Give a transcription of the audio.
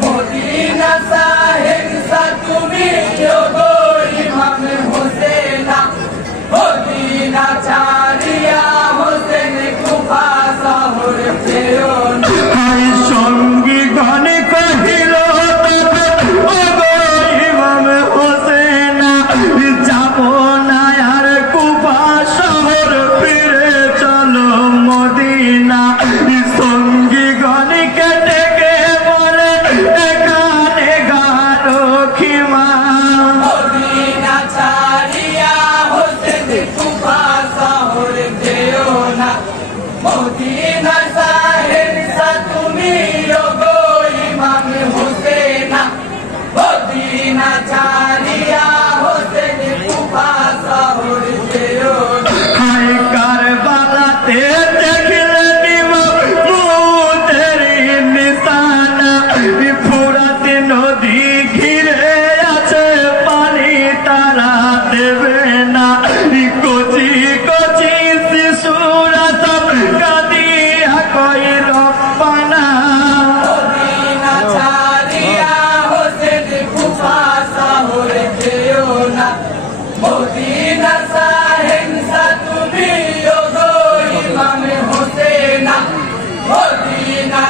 Medina সাহেব সা তুমি গো ইমাম হোসেন মদিনা ছাড়িয়া হোসেন কুফা শহর যেও না সঙ্গী গণে কহিল তবে ও গো ইমাম হোসেন যাব না আর কুফা শহর ফিরে চলো মদিনা সঙ্গী গণে কেটে বলে এখানে গারো খিমা মদিনা ছাড়িয়া হোসেন কুফা শহর যেও না মদিনা সাহেব সা তুমি গো ইমাম হোসেন মদিনা ছাড়িয়া হোসেন কুফা শহর যেও না হায় কারবালাতে দেখলেন মুতের নিশানা ফুরাত নদী ঘিরে আছে পানি তারা দেবে না কচি কচি শিশুরা সব কাঁদিয়া কইল পানা মদিনা ছাড়িয়া হোসেন কুফা শহর যেও না মদিনা সাহেব সা তুমি গো ইমাম হোসেন মদিনা